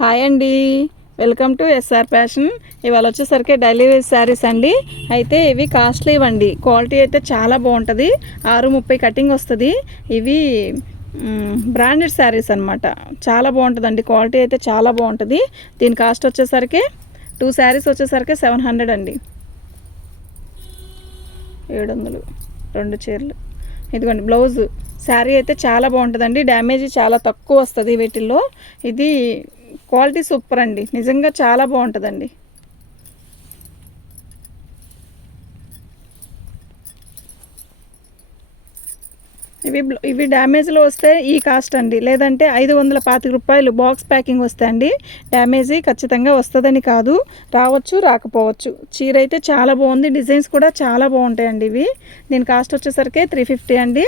Hi అండి. Welcome to SR fashion. ఇవాళ వచ్చేసరికి డైలీ వేర్ శారీస్ అండి. అయితే ఇవి కాస్ట్లీ ఇవ్వండి. క్వాలిటీ అయితే చాలా బాగుంటుంది. ఆరు ముప్పై కటింగ్ వస్తుంది. ఇవి బ్రాండెడ్ శారీస్ అనమాట చాలా బాగుంటుందండి. క్వాలిటీ అయితే చాలా బాగుంటుంది. దీని కాస్ట్ వచ్చేసరికి టూ శారీస్ వచ్చేసరికి సెవెన్ హండ్రెడ్ అండి. ఏడు వందలు రెండు చీరలు. ఇదిగోండి బ్లౌజ్. శారీ అయితే చాలా బాగుంటుందండి. డ్యామేజ్ చాలా తక్కువ వస్తుంది వీటిల్లో. ఇది క్వాలిటీ సూపర్ అండి. నిజంగా చాలా బాగుంటుందండి. ఇవి ఇవి డ్యామేజ్లో వస్తే ఈ కాస్ట్ అండి. లేదంటే ఐదు వందల పాతిక రూపాయలు బాక్స్ ప్యాకింగ్ వస్తాయండి డ్యామేజీ ఖచ్చితంగా వస్తుందని కాదు. రావచ్చు రాకపోవచ్చు. చీర అయితే చాలా బాగుంది. డిజైన్స్ కూడా చాలా బాగుంటాయండి ఇవి. దీని కాస్ట్ వచ్చేసరికి త్రీ ఫిఫ్టీ అండి.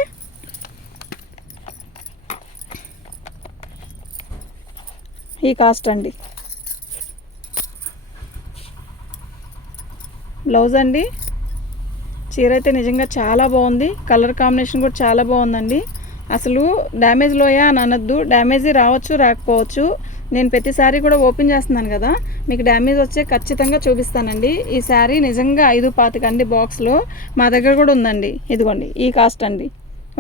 ఈ కాస్ట్ అండి. బ్లౌజ్ అండి. చీర అయితే నిజంగా చాలా బాగుంది. కలర్ కాంబినేషన్ కూడా చాలా బాగుందండి. అసలు డ్యామేజ్ లోయా అని అనొద్దు. డ్యామేజ్ రావచ్చు రాకపోవచ్చు. నేను ప్రతి శారీ కూడా ఓపెన్ చేస్తున్నాను కదా. మీకు డ్యామేజ్ వచ్చే ఖచ్చితంగా చూపిస్తానండి. ఈ శారీ నిజంగా ఐదు పాతిక అండి బాక్స్లో మా దగ్గర కూడా ఉందండి. ఇదిగోండి ఈ కాస్ట్ అండి.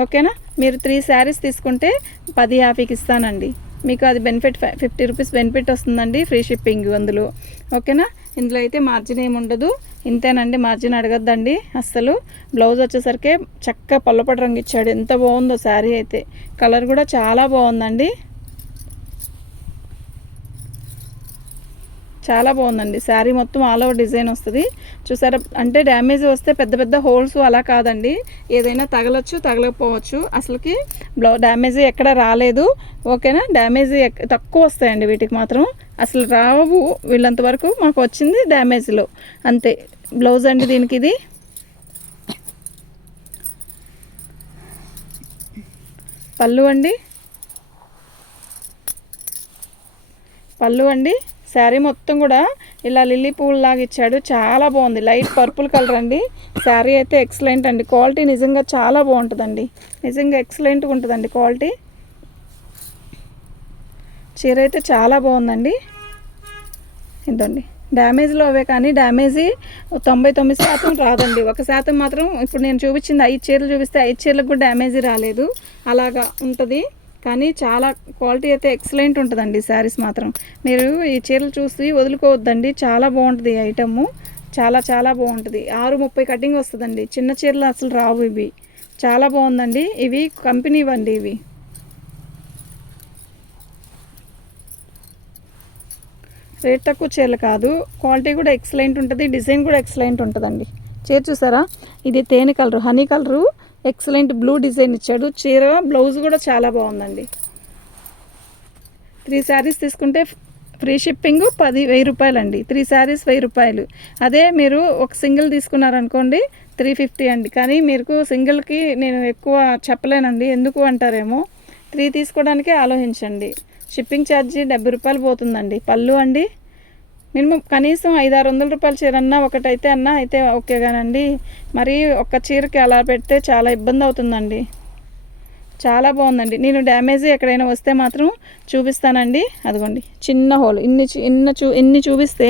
ఓకేనా? మీరు త్రీ శారీస్ తీసుకుంటే పది యాభైకి ఇస్తానండి. మీకు అది బెనిఫిట్ ఫిఫ్టీ రూపీస్ బెనిఫిట్ వస్తుందండి ఫ్రీ షిప్పింగ్ అందులో. ఓకేనా? ఇందులో అయితే మార్జిన్ ఏమి ఉండదు. ఇంతేనండి మార్జిన్ అడగద్దండి. అస్సలు బ్లౌజ్ వచ్చేసరికి చక్క పొల్లపటి రంగు ఇచ్చాడు. ఎంత బాగుందో శారీ అయితే. కలర్ కూడా చాలా బాగుందండి. చాలా బాగుందండి. శారీ మొత్తం ఆల్ ఓవర్ డిజైన్ వస్తుంది. చూసారా? అంటే డ్యామేజ్ వస్తే పెద్ద పెద్ద హోల్స్ అలా కాదండి. ఏదైనా తగలొచ్చు తగలకపోవచ్చు. అసలుకి బ్లౌ డ్యామేజ్ ఎక్కడ రాలేదు. ఓకేనా? డ్యామేజ్ తక్కువ వస్తాయండి వీటికి మాత్రం. అసలు రావు వీళ్ళంత వరకు మాకు వచ్చింది డ్యామేజ్లో. అంతే. బ్లౌజ్ అండి దీనికి ఇది. పళ్ళు అండి. పళ్ళు అండి. శారీ మొత్తం కూడా ఇలా లిల్లీ పువ్వులు లాగా ఇచ్చాడు. చాలా బాగుంది. లైట్ పర్పుల్ కలర్ అండి. శారీ అయితే ఎక్సలెంట్ అండి. క్వాలిటీ నిజంగా చాలా బాగుంటుందండి. నిజంగా ఎక్సలెంట్గా ఉంటుందండి క్వాలిటీ. చీర అయితే చాలా బాగుందండి. ఇదండి డ్యామేజ్లో అవే కానీ డ్యామేజీ తొంభై తొమ్మిది శాతం రాదండి. ఒక శాతం మాత్రం ఇప్పుడు నేను చూపించింది ఐదు చీరలు చూపిస్తే ఐదు చీరలకు కూడా డ్యామేజీ రాలేదు. అలాగా ఉంటుంది. కానీ చాలా క్వాలిటీ అయితే ఎక్సలెంట్ ఉంటుందండి శారీస్ మాత్రం. మీరు ఈ చీరలు చూసి వదులుకోవద్దండి. చాలా బాగుంటుంది ఈ ఐటమ్. చాలా చాలా బాగుంటుంది. ఆరు ముప్పై కటింగ్ వస్తుందండి. చిన్న చీరలు అసలు రావు ఇవి. చాలా బాగుందండి. ఇవి కంపెనీ ఇవ్వండి ఇవి. రేట్ తక్కువ చీరలు కాదు. క్వాలిటీ కూడా ఎక్సలెంట్ ఉంటుంది. డిజైన్ కూడా ఎక్సలెంట్ ఉంటుందండి. చీర చూసారా? ఇది తేనె colour honey colour. Excellent blue design ఇచ్చాడు. చీర బ్లౌజ్ కూడా చాలా బాగుందండి. త్రీ శారీస్ తీసుకుంటే ఫ్రీ షిప్పింగ్ పది వెయ్యి రూపాయలండి. త్రీ శారీస్ వెయ్యి రూపాయలు. అదే మీరు ఒక సింగిల్ తీసుకున్నారనుకోండి త్రీ ఫిఫ్టీ అండి. కానీ మీకు సింగిల్కి నేను ఎక్కువ చెప్పలేనండి. ఎందుకు అంటారేమో? త్రీ తీసుకోవడానికి ఆలోచించండి. షిప్పింగ్ ఛార్జీ డెబ్బై రూపాయలు పోతుందండి. పళ్ళు అండి మినిమం కనీసం ఐదు ఆరు వందల రూపాయల చీర అన్నా ఒకటైతే అన్నా అయితే ఓకే కానండి మరి ఒక్క చీరకి అలా పెడితే చాలా ఇబ్బంది అవుతుందండి. చాలా బాగుందండి. నేను డ్యామేజ్ ఎక్కడైనా వస్తే మాత్రం చూపిస్తానండి. అదిగోండి. చిన్న హోల్. ఇన్ని ఇన్న ఇన్ని చూ ఇన్ని చూపిస్తే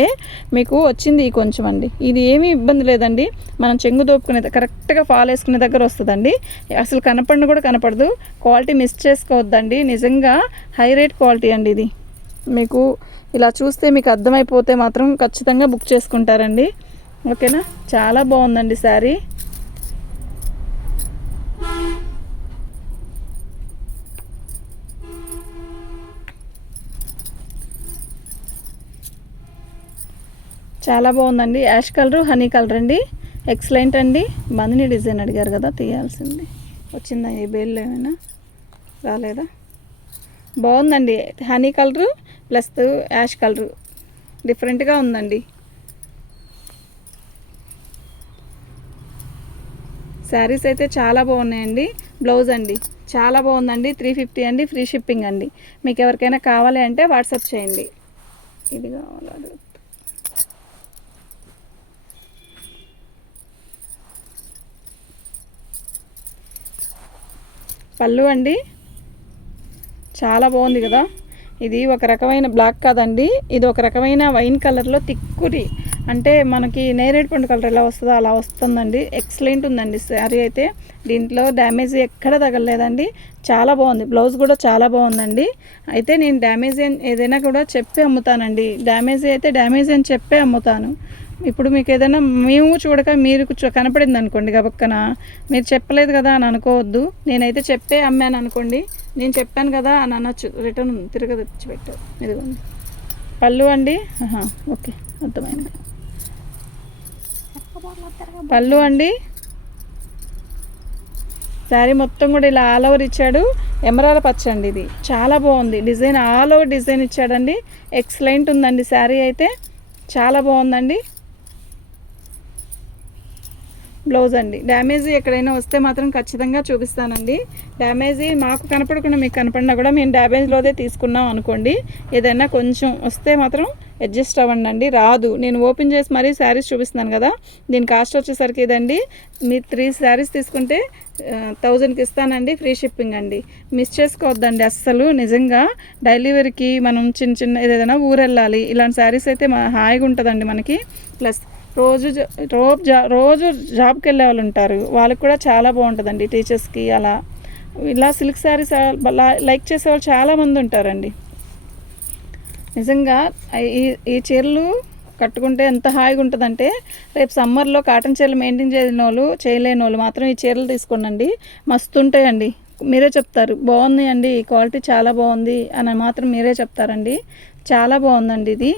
మీకు వచ్చింది ఈ కొంచెం అండి. ఇది ఏమీ ఇబ్బంది లేదండి. మనం చెంగు దోపుకునే కరెక్ట్గా ఫాల్ వేసుకునే దగ్గర వస్తుందండి. అసలు కనపడిన కూడా కనపడదు. క్వాలిటీ మిస్ చేసుకోవద్దండి. నిజంగా హై రేట్ క్వాలిటీ అండి ఇది. మీకు ఇలా చూస్తే మీకు అర్థమైపోతే మాత్రం ఖచ్చితంగా బుక్ చేసుకుంటారండి. ఓకేనా? చాలా బాగుందండి శారీ. చాలా బాగుందండి. యాష్ కలర్ హనీ కలర్ అండి. ఎక్సలెంట్ అండి. బందిని డిజైన్ అడిగారు కదా తీయాల్సింది. వచ్చిందా ఏ బేల్ ఏమైనా? రాలేదా? బాగుందండి. Honey colour plus ash colour. డిఫరెంట్గా ఉందండి. శారీస్ అయితే చాలా బాగున్నాయండి. బ్లౌజ్ అండి. చాలా బాగుందండి. త్రీ ఫిఫ్టీ అండి. ఫ్రీ షిప్పింగ్ అండి. మీకు ఎవరికైనా కావాలి అంటే వాట్సాప్ చేయండి. ఇది కావాలి పళ్ళు అండి. చాలా బాగుంది కదా. ఇది ఒక రకమైన బ్లాక్ కాదండి. ఇది ఒక రకమైన వైన్ కలర్లో తిక్కురి. అంటే మనకి నేరేడు పండు కలర్ ఎలా వస్తుందో అలా వస్తుందండి. ఎక్సలెంట్ ఉందండి శారీ అయితే. దీంట్లో డ్యామేజ్ ఎక్కడ తగలలేదండి. చాలా బాగుంది. బ్లౌజ్ కూడా చాలా బాగుందండి. అయితే నేను డ్యామేజ్ ఏదైనా కూడా చెప్పి అమ్ముతానండి. డ్యామేజ్ అయితే డ్యామేజ్ అని చెప్పే అమ్ముతాను. ఇప్పుడు మీకు ఏదైనా మేము చూడక మీరు కనపడింది అనుకోండి గబక్కన. మీరు చెప్పలేదు కదా అని అనుకోవద్దు. నేనైతే చెప్పే అమ్మాను అనుకోండి. నేను చెప్పాను కదా అని అనొచ్చు. రిటర్న్ తిరగ తెచ్చి పెట్టారు ఇదిగోండి పళ్ళు అండి? ఓకే. అర్థమైంది. పళ్ళు అండి? శారీ మొత్తం కూడా ఇలా ఆల్ ఓవర్ ఇచ్చాడు. ఎమరాల పచ్చ అండి ఇది. చాలా బాగుంది. డిజైన్ ఆల్ ఓవర్ డిజైన్ ఇచ్చాడండి. ఎక్సలెంట్ ఉందండి శారీ అయితే. చాలా బాగుందండి. బ్లౌజ్ అండి. డ్యామేజ్ ఎక్కడైనా వస్తే మాత్రం ఖచ్చితంగా చూపిస్తానండి. డ్యామేజ్ మాకు కనపడకుండా మీకు కనపడినా కూడా మేము డ్యామేజ్లోదే తీసుకున్నాం అనుకోండి. ఏదైనా కొంచెం వస్తే మాత్రం అడ్జస్ట్ అవ్వండి రాదు. నేను ఓపెన్ చేసి మరీ శారీస్ చూపిస్తున్నాను కదా. దీని కాస్ట్ వచ్చేసరికి ఇదండి. మీరు త్రీ శారీస్ తీసుకుంటే థౌజండ్కి ఇస్తానండి. ఫ్రీ షిప్పింగ్ అండి. మిస్ చేసుకోవద్దండి అస్సలు. నిజంగా డెలివరీకి మనం చిన్న చిన్న ఏదైనా ఊరు వెళ్ళాలి ఇలాంటి శారీస్ అయితే హాయిగా ఉంటుందండి మనకి. ప్లస్ రోజు రోజు జా రోజు జాబ్కి వెళ్ళే వాళ్ళు ఉంటారు. వాళ్ళకి కూడా చాలా బాగుంటుందండి టీచర్స్కి అలా. ఇలా సిల్క్ శారీస్ లైక్ చేసే వాళ్ళు చాలామంది ఉంటారండి. నిజంగా ఈ ఈ చీరలు కట్టుకుంటే ఎంత హాయిగా ఉంటుందంటే రేపు సమ్మర్లో కాటన్ చీరలు మెయింటైన్ చేయని వాళ్ళు చేయలేని వాళ్ళు మాత్రం ఈ చీరలు తీసుకోండి మస్తు ఉంటాయండి. మీరే చెప్తారు. బాగుంది అండి ఈ క్వాలిటీ చాలా బాగుంది అని మాత్రం మీరే చెప్తారండి. చాలా బాగుందండి ఇది.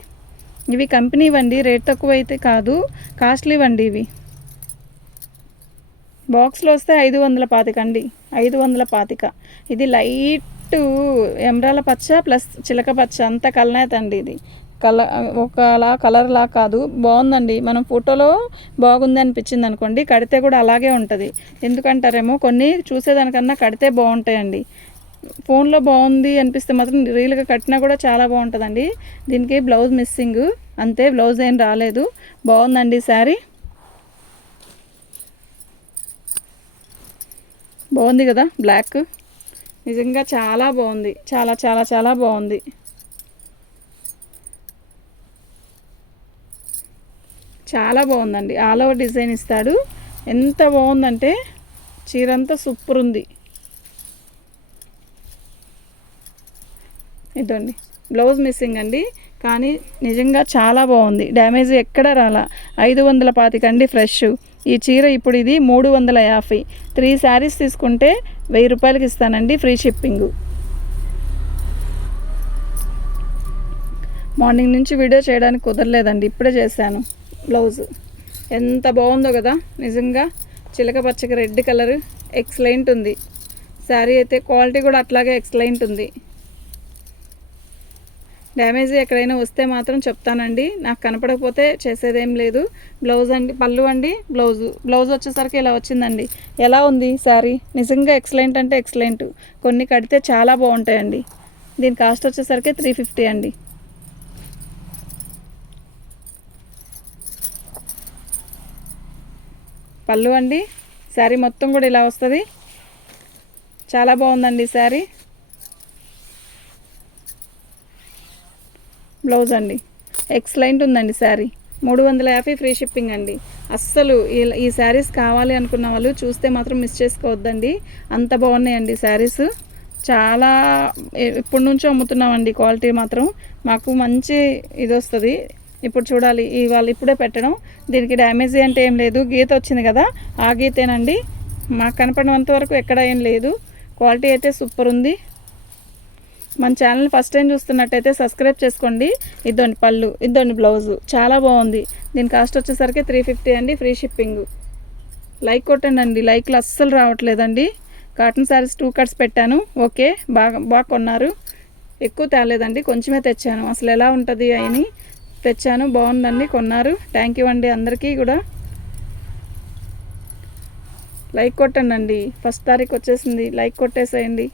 ఇవి కంపెనీ వండి రేట్ తక్కువ అయితే కాదు కాస్ట్లీ వండి ఇవి. బాక్స్లో వస్తే ఐదు వందల పాతిక అండి. ఐదు వందల పాతిక. ఇది లైట్ ఎమరాల పచ్చ ప్లస్ చిలక పచ్చ అంత కలనేత అండి ఇది. కల ఒకలా కలర్లా కాదు. బాగుందండి. మనం ఫోటోలో బాగుంది అనిపించింది అనుకోండి కడితే కూడా అలాగే ఉంటుంది. ఎందుకంటారేమో కొన్ని చూసేదానికన్నా కడితే బాగుంటాయండి. ఫోన్లో బాగుంది అనిపిస్తే మాత్రం రీల్గా కట్టినా కూడా చాలా బాగుంటుందండి. దీనికి బ్లౌజ్ మిస్సింగ్ అంతే బ్లౌజ్ ఏం రాలేదు. బాగుందండి శారీ. బాగుంది కదా బ్లాక్. నిజంగా చాలా బాగుంది. చాలా చాలా చాలా బాగుంది. చాలా బాగుందండి. ఆల్ ఓవర్ డిజైన్ ఇస్తాడు. ఎంత బాగుందంటే చీర అంతా సూపర్ ఉంది. ఇదండి. బ్లౌజ్ మిస్సింగ్ అండి. కానీ నిజంగా చాలా బాగుంది. డ్యామేజ్ ఎక్కడ రాలా. ఐదు వందల పాతిక అండి ఫ్రెష్ ఈ చీర ఇప్పుడు ఇది మూడు వందల యాభై. త్రీ శారీస్ తీసుకుంటే వెయ్యి రూపాయలకి ఇస్తానండి ఫ్రీ షిప్పింగ్ మార్నింగ్ నుంచి వీడియో చేయడానికి కుదరలేదండి. ఇప్పుడే చేశాను బ్లౌజ్ ఎంత బాగుందో కదా. నిజంగా చిలక పచ్చకి రెడ్ కలర్ ఎక్సలెంట్ ఉంది. శారీ అయితే క్వాలిటీ కూడా అట్లాగే ఎక్సలెంట్ ఉంది. డ్యామేజ్ ఎక్కడైనా వస్తే మాత్రం చెప్తానండి. నాకు కనపడకపోతే చేసేదేం లేదు. బ్లౌజ్ అండి పళ్ళు అండి బ్లౌజ్. బ్లౌజ్ వచ్చేసరికి ఇలా వచ్చిందండి. ఎలా ఉంది శారీ? నిజంగా ఎక్సలెంట్ అంటే ఎక్సలెంట్. కొన్ని కడితే చాలా బాగుంటాయండి. దీని కాస్ట్ వచ్చేసరికి త్రీ ఫిఫ్టీ అండి. పళ్ళు అండి. శారీ మొత్తం కూడా ఇలా వస్తుంది. చాలా బాగుందండి శారీ. బ్లౌజ్ అండి. ఎక్సలెంట్ ఉందండి శారీ. మూడు వందల యాభై ఫ్రీ షిప్పింగ్ అండి. అస్సలు ఈ- శారీస్ కావాలి అనుకున్న వాళ్ళు చూస్తే మాత్రం మిస్ చేసుకోవద్దండి. అంత బాగున్నాయండి శారీస్. చాలా ఇప్పటి నుంచో అమ్ముతున్నామండి క్వాలిటీ మాత్రం. మాకు మంచి ఇది వస్తుంది. ఇప్పుడు చూడాలి ఇవాళ ఇప్పుడే పెట్టడం. దీనికి డ్యామేజ్ అంటే ఏం లేదు. గీత వచ్చింది కదా ఆ గీతేనండి. మాకు కనపడినంత వరకు ఎక్కడ ఏం లేదు. క్వాలిటీ అయితే సూపర్ ఉంది. మన ఛానల్ ఫస్ట్ టైం చూస్తున్నట్టయితే సబ్స్క్రైబ్ చేసుకోండి. ఇద్దండి పళ్ళు ఇద్దండి బ్లౌజు. చాలా బాగుంది. దీని కాస్ట్ వచ్చేసరికి త్రీ ఫిఫ్టీ అండి ఫ్రీ షిప్పింగ్ లైక్ కొట్టండి అండి లైక్లు అస్సలు రావట్లేదండి. కాటన్ శారీస్ టూ కట్స్ పెట్టాను. ఓకే బాగా బాగా కొన్నారు. ఎక్కువ తేలేదండి. కొంచెమే తెచ్చాను. అసలు ఎలా ఉంటుంది అని తెచ్చాను. బాగుందండి కొన్నారు. థ్యాంక్ యూ అండి అందరికీ కూడా. లైక్ కొట్టండి అండి ఫస్ట్ తారీఖు వచ్చేసింది. లైక్ కొట్టేసేయండి.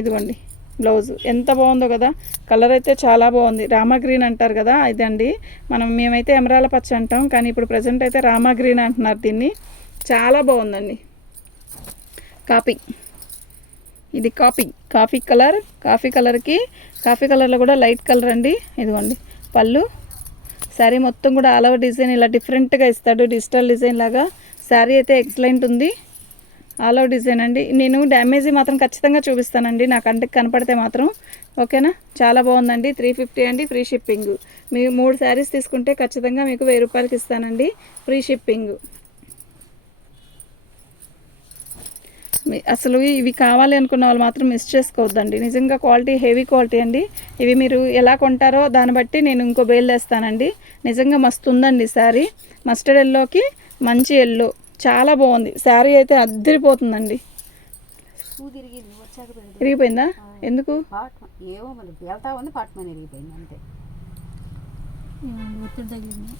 ఇదిగోండి. బ్లౌజ్. ఎంత బాగుందో కదా. కలర్ అయితే చాలా బాగుంది. రామా గ్రీన్ అంటారు కదా ఇదండి. మనం మేమైతే ఎమరాల పచ్చ అంటాం కానీ ఇప్పుడు ప్రజెంట్ అయితే రామా గ్రీన్ అంటున్నారు దీన్ని. చాలా బాగుందండి. కాపీ ఇది కాఫీ కాఫీ కలర్ కాఫీ కలర్కి కాఫీ కలర్లో కూడా లైట్ కలర్ అండి. ఇదిగోండి. పళ్ళు. శారీ మొత్తం కూడా ఆల్ ఓవర్ డిజైన్ ఇలా డిఫరెంట్గా ఇస్తాడు డిజిటల్ డిజైన్ లాగా. శారీ అయితే ఎక్సలెంట్ ఉంది. ఆల్ అవుట్ డిజైన్ అండి. నేను డ్యామేజీ మాత్రం ఖచ్చితంగా చూపిస్తానండి. నా కంటికి కనపడితే మాత్రం. ఓకేనా చాలా బాగుందండి. త్రీ ఫిఫ్టీ అండి ఫ్రీ షిప్పింగ్ మీ మూడు శారీస్ తీసుకుంటే ఖచ్చితంగా మీకు వెయ్యి రూపాయలకి ఇస్తానండి. ఫ్రీ షిప్పింగ్ అసలు ఇవి కావాలి అనుకున్న వాళ్ళు మాత్రం మిస్ చేసుకోవద్దండి. నిజంగా క్వాలిటీ హెవీ క్వాలిటీ అండి. ఇవి మీరు ఎలా కొంటారో దాన్ని బట్టి నేను ఇంకో బేల్ వేస్తానండి. నిజంగా మస్తు ఉందండి శారీ మస్టర్డ్ ఎల్లోకి మంచి ఎల్లో చాలా బాగుంది. శారీ అయితే అద్దరిపోతుందండి. విరిగిపోయిందా ఎందుకు? పాట్ ఏమో మరి వెళ్తా ఉంది పాట్ మన విరిగిపోయింది అంతే. ఒత్తిడి తగిలింది.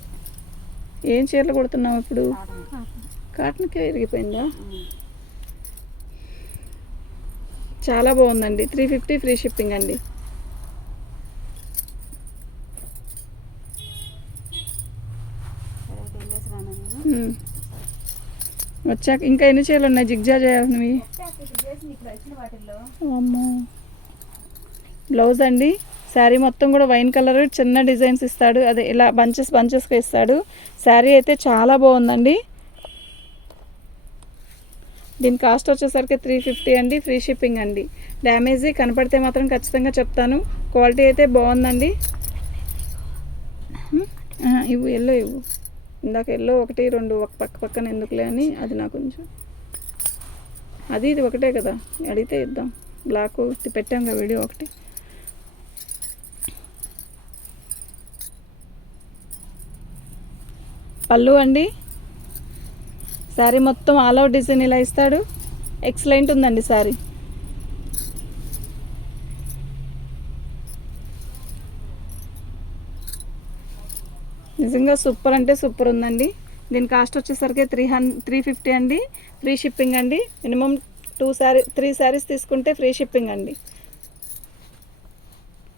ఏం చీరలు కుడుతున్నావు ఇప్పుడు? కాటన్. కాటన్కే విరిగిపోయిందా. చాలా బాగుందండి. త్రీ ఫిఫ్టీ ఫ్రీ షిప్పింగ్ అండి సరే అయితే వెళ్ళేసి రాను నేను ఉమ్. వచ్చాక ఇంకా ఎన్ని చీరలు ఉన్నాయి? జిగ్జా చేయాల్సినవి? ఇక్కడ అమ్మో. బ్లౌజ్ అండి. శారీ మొత్తం కూడా వైన్ కలర్ చిన్న డిజైన్స్ ఇస్తాడు. అదే ఇలా బంచెస్ బంచెస్గా ఇస్తాడు. శారీ అయితే చాలా బాగుందండి. దీని కాస్ట్ వచ్చేసరికి త్రీ ఫిఫ్టీ అండి. ఫ్రీ షిప్పింగ్ అండి. డ్యామేజీ కనపడితే మాత్రం ఖచ్చితంగా చెప్తాను. క్వాలిటీ అయితే బాగుందండి. ఇవ్వు ఎల్లో ఇవ్వు. ఇందాక ఎల్లో ఒకటి రెండు ఒక పక్క పక్కన ఎందుకులే అని అది నాకు కొంచెం. అది ఇది ఒకటే కదా. అడిగితే ఇద్దాం. బ్లాక్ పెట్టాం కదా వీడియో ఒకటి. పళ్ళు అండి? శారీ మొత్తం ఆల్ అవుట్ డిజైన్ ఇలా ఇస్తాడు. ఎక్సలెంట్ ఉందండి శారీ నిజంగా సూపర్ అంటే సూపర్ ఉందండి. దీని కాస్ట్ వచ్చేసరికి త్రీ హన్ త్రీ ఫిఫ్టీ అండి. ఫ్రీ షిప్పింగ్ అండి. Minimum two sari three saris తీసుకుంటే ఫ్రీ షిప్పింగ్ అండి.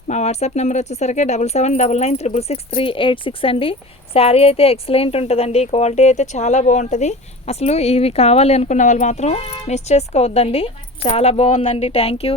మా వాట్సాప్ నెంబర్ వచ్చేసరికి double seven double nine triple six three eight six అండి. శారీ అయితే ఎక్సలెంట్ ఉంటుందండి. క్వాలిటీ అయితే చాలా బాగుంటుంది. అసలు ఇవి కావాలి అనుకున్న వాళ్ళు మాత్రం మిస్ చేసుకోవద్దండి. చాలా బాగుందండి. Thank you.